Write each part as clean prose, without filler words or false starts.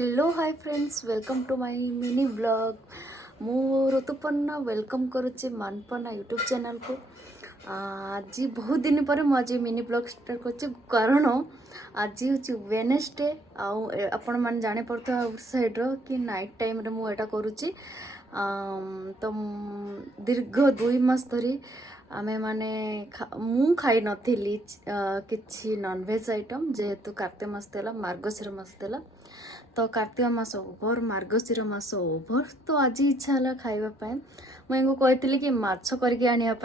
Hello hi friends welcome to my mini vlog मु Rituparna welcome करुच्ची मानपना यूट्यूब चैनल को आज बहुत दिन पर मु आज मिनी ब्लॉग स्टार्ट कर कारण आज हूँ वेडनेसडे आपण मैंने जानी पड़ता आउटसाइड रो कि नाइट टाइम रे मु एटा करुच्ची तो दीर्घ 2 मास धरी आमे माने मु खाई नथिली किछि नॉनवेज आइटम जेहेतु कार्तिक मास देला मार्गशीर मास देला तो कार्तिक मास ओभर मार्गशीर मास ओभर तो आज इच्छा है खाइबा मुझे कहती कि माछ करके आनिया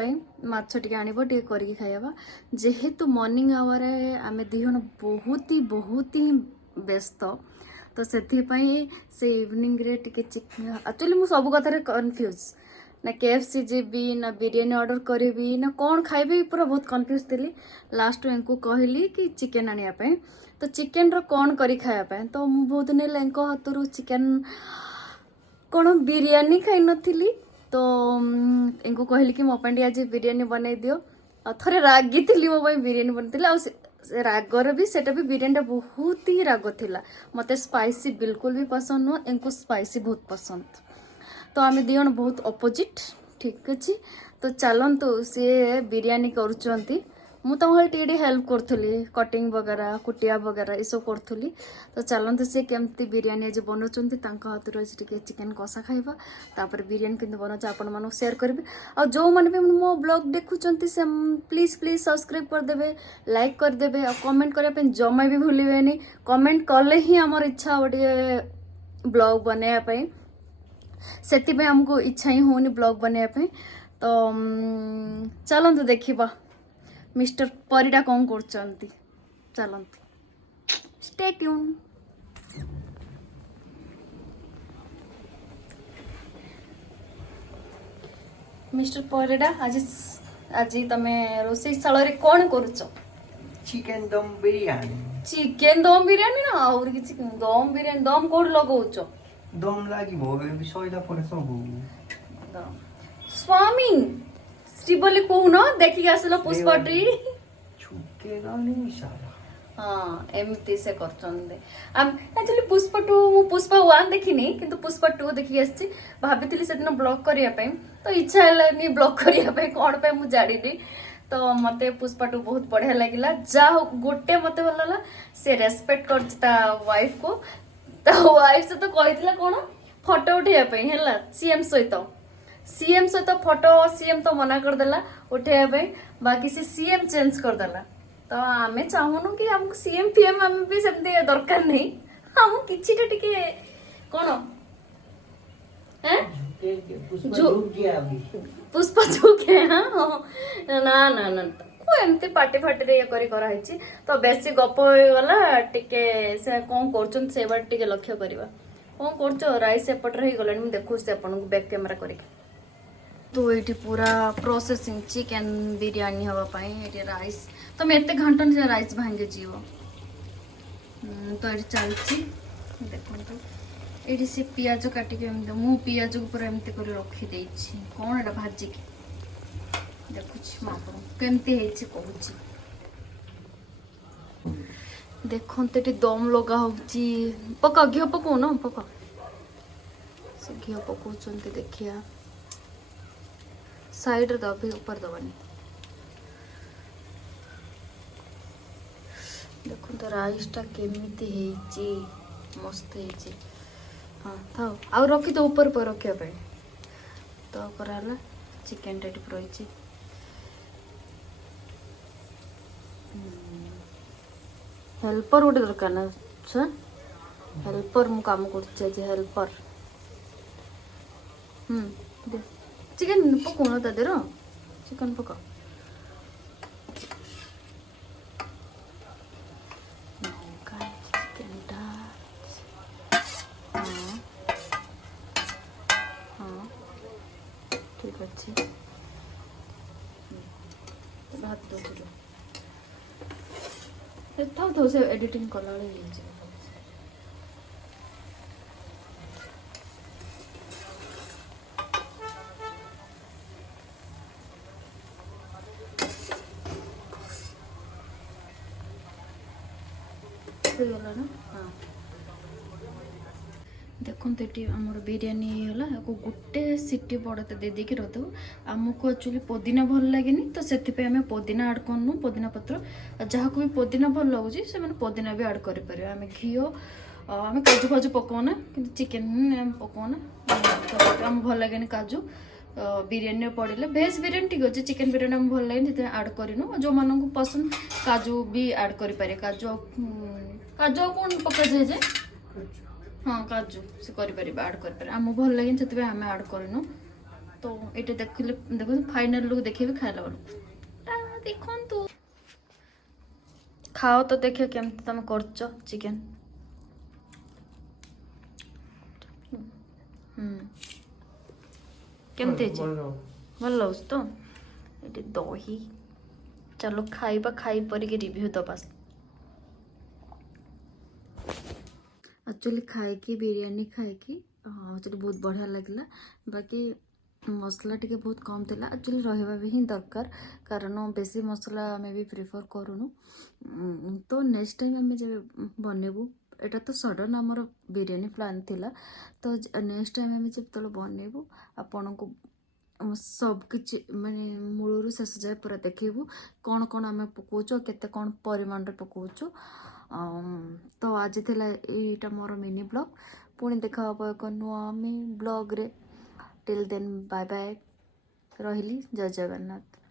माछ टी आनब टे करके खाइबा जेहेतु मॉर्निंग आवर आमे दी जन बहुत ही व्यस्त तो से इवनिंग रे टिके एक्चुअली मु सब कथार कन्फ्यूज ना केएफसी जीबी ना बिरयानी ऑर्डर करी ना कौन खाइबी पूरा बहुत कन्फ्यूज थी लास्ट इनको कहली कि चिकेन आनिया तो चिकेन रो कौन करी खाया तो मु बहुत दिन इनको हाथ चिकेन कौन बिरयानी खाई नथिली तो इनको कहली कि मो पे आज बिरयानी बनई दियो थरे रागी थी मो बिरयानी बनती आ रागर भी सेटा भी बिरयानी बहुत ही राग थिला मते स्पाइसी बिल्कुल भी पसंद नुह इनको स्पाइसी बहुत पसंद तो आम दिजन बहुत अपोजिट ठीक अच्छे तो चलतु सी बिरयानी करुँच मुझे टे हेल्प करी कटिंग वगैरह कुटिया वगैरह ये सब करी तो चलते सी केमती बिरयानी आज बनाऊँ हाथ टे चिकेन कषा खाइबा तापर बिरयानी केमती बनाऊँ आपण मानक शेयर करी आ जो मैंने भी मो ब्लॉग देखुं से प्लीज प्लीज सब्सक्राइब करदे लाइक करदे और कमेंट करने जमा भी भूलें कमेंट कले ही आमर इच्छा गोटे ब्लॉग बनवाई से आमको इच्छा ही होनी ब्लॉग बनवाई तो चलतु देखा मिस्टर परिडा कौन कर चलतु स्टे ट्यून मिस्टर परिडा आज आज तमे रोषेशाला रे कौन करुच चिकेन दम बिरयानी ना और किसी दम बिरयानी दम कोड लगाउछ दम लागि भो सइला परे सब स्वामी श्री बोली कहून देखिक आसल पुष्पा ट्री छुके गनी सारा हाँ एमती से एक्चुअली पुष्पा 2 मु पुष्पा 1 देखिनी किंतु पुष्पा 2 देखिक आसी भाभी से दिन ब्लॉग करने तो इच्छा है ब्लॉग करने कौन पे मु जानी तो मते पुष्पा 2 बहुत बढ़िया लगिला जा गोटे मते भल लगा से रेस्पेक्ट कर वाइफ को तो वाइफ से तो कही कौन फोटो उठे है सीएम सहित फोटो सीएम तो मना करदेला उठे बाकी से सीएम चेंज करदेला तो आमे चाहूनु कि हमको सीएम पीएम आम भी सेमती दरकार नहीं हम किछिटा टिके कौन पुष्पा झुके हाँ ना ना ना एमती पार्टी फाटी रे करी करा हिची तो बेसी गप गला टिके से कोन करछन से बार टिके लक्ष्य करबा कोन करछो राइस एपट रही गलन हम देखु से अपन को बैक कैमरा करी तो ये पूरा प्रोसेसिंग चिकेन बिरयानी हवा पाई ये राइस तो मैं एते घंटन से राइस भांगे जीव तो ये चलची देखो तो ये से पियाज काटिक मु पियाज को पूरा एमती कर रखी देछि कोन एटा भाजी की देखुछि माप केमती हेछि कहूछि देखते टी दम लगा होछि पका घियो पको न पका से घियो पकोचंती देखिया साइड रे दबी ऊपर दबानी देखो तो राइस टा केमिति हेछि मस्त हेछि हाँ थाओ आ रखी तो ऊपर पर रखिया पे तो कराला चिकन टा टिप रहिछि हेल्पर गोटे दरकार ना अच्छा हेल्पर मु काम कर हेल्पर चिकन पकाउन ता देर चिकन पका चिकनटा हाँ हाँ ठीक अच्छे हाथ दो से एडिटिंग कला गला ना हाँ ଦେଖନ୍ତୁ ଏଠି ଆମର ବିରିୟାନୀ ହେଇଗଲା ଆକୁ ଗୋଟେ ସିଟି ବଡ଼ଟେ ଦେଇଦେଇକି ରଖିଦେବୁ। ଆମକୁ ଆକ୍ଚୁଆଲି ପୋଦିନା ଭଲ ଲାଗେନି ତ ସେଥିପାଇଁ ଆମେ ପୋଦିନା ଆଡ଼୍ କରୁନୁ, ପୋଦିନା ପତ୍ର। ଆଉ ଯାହାକୁ ବି ପୋଦିନା ଭଲ ଲାଗୁଛି ସେମାନେ ପୋଦିନା ବି ଆଡ଼୍ କରିପାରିବେ। ଆମେ ଘିଅ ଆମେ କାଜୁ ଫାଜୁ ପକାଉନା, କିନ୍ତୁ ଚିକେନ୍ ଆମେ ପକାଉନା, ଆମକୁ ଭଲ ଲାଗେନି କାଜୁ ବିରିୟାନୀରେ ପଡ଼ିଲେ। ଭେଜ୍ ବିରିୟାନୀ ଠିକ୍ ଅଛି, ଚିକେନ୍ ବିରିୟାନୀ ଆମକୁ ଭଲ ଲାଗେନି ସେଥିପାଇଁ ଆଡ଼୍ କରିନୁ। ଯେଉଁମାନଙ୍କୁ ପସନ୍ଦ କାଜୁ ବି ଆଡ଼୍ କରିପାରିବେ। କାଜୁ ଆଉ କ'ଣ ପକାଯାଏ ଯେ ହଁ କାଜୁ ସେ କରିପାରିବେ, ଆଡ଼୍ କରିପାରିବେ। ଆମକୁ ଭଲ ଲାଗେନି ସେଥିପାଇଁ ଆମେ ଆଡ଼୍ କରିନୁ। ତ ଏଇଟା ଦେଖିଲେ ଦେଖନ୍ତୁ ଫାଇନାଲ୍ ଲୁକ୍ ଦେଖେଇବି ଖାଇଲା ବେଳକୁ। ଦେଖନ୍ତୁ ଖାଅ ତ ଦେଖିବ କେମିତି ତମେ କରୁଛ ଚିକେନ୍। କେମିତି ହେଇଛି? ଭଲ ଲାଗୁଛି ତ? ଏଠି ଦହି, ଚାଲ ଖାଇବା, ଖାଇ ପରିକି ରିଭ୍ୟୁ ଦବା। ଆକ୍ଚୁଆଲି ଖାଇକି ବିରିୟାନୀ ଖାଇକି ସେଠି ବହୁତ ବଢ଼ିଆ ଲାଗିଲା। ବାକି ମସଲା ଟିକେ ବହୁତ କମ୍ ଥିଲା। ଆକ୍ଚୁଆଲି ରହିବା ବି ହିଁ ଦରକାର, କାରଣ ବେଶୀ ମସଲା ଆମେ ବି ପ୍ରିଫର୍ କରୁନୁ। ତ ନେକ୍ସଟ ଟାଇମ୍ ଆମେ ଯେବେ ବନେଇବୁ, ଏଇଟା ତ ସଡ଼ନ୍ ଆମର ବିରିୟାନୀ ପ୍ଲାନ୍ ଥିଲା, ତ ନେକ୍ସଟ ଟାଇମ୍ ଆମେ ଯେତେବେଳେ ବନେଇବୁ ଆପଣଙ୍କୁ ସବୁ କିଛି ମାନେ ମୂଳରୁ ଶେଷ ଯାଏ ପୁରା ଦେଖେଇବୁ କ'ଣ କ'ଣ ଆମେ ପକାଉଛୁ ଆଉ କେତେ କ'ଣ ପରିମାଣରେ ପକାଉଛୁ। ତ ଆଜି ଥିଲା ଏଇଟା ମୋର ମିନି ବ୍ଲଗ୍। ପୁଣି ଦେଖା ହେବ ଏକ ନୂଆ ବ୍ଲଗ୍ରେ। Till then bye bye. ରହିଲି। ଜୟ ଜଗନ୍ନାଥ।